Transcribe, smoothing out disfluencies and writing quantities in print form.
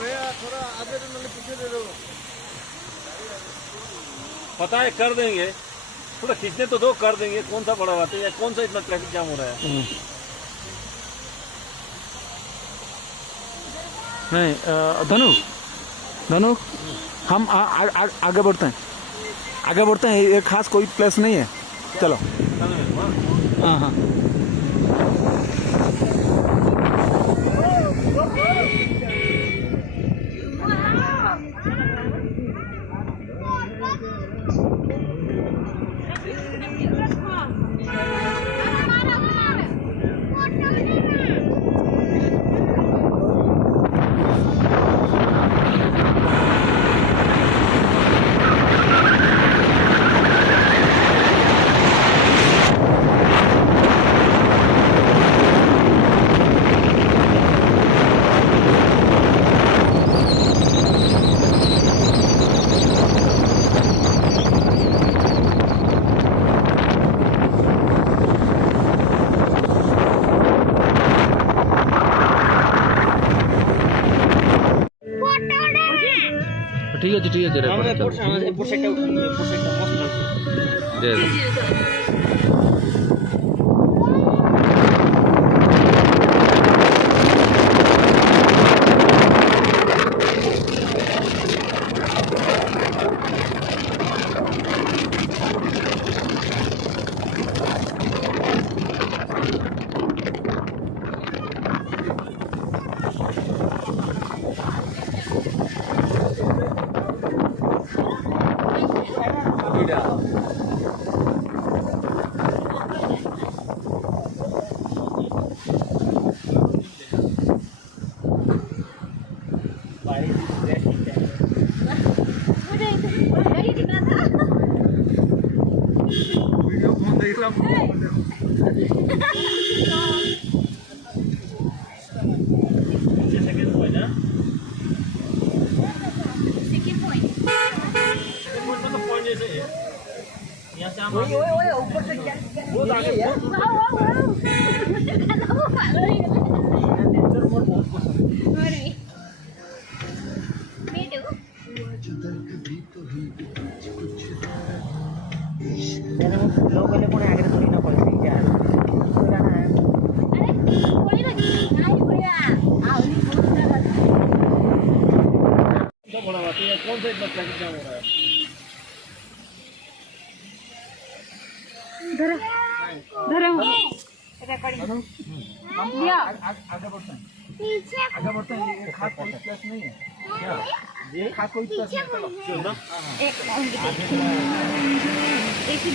भैया थोड़ा आगे तो मैंने पीछे दे दो। पता है कर देंगे, थोड़ा खींचने तो दो, कर देंगे। कौन सा बड़ा बात है या कौन सा इतना ट्रैफिक जाम हो रहा है? नहीं धनु धनु हम आगे बढ़ते हैं, आगे बढ़ते हैं। ये खास कोई प्लेस नहीं है, चलो। हाँ हाँ ঠিক আছে ঠিক আছে बड़ा बात है या कौन सा इतना ट्रैफिक जाम हो रहा है? आगे बढ़ते हैं, आगे बढ़ते हैं। ये खास कोई प्लेस नहीं है, ये खास कोई प्लेस नहीं है। चलो एक ही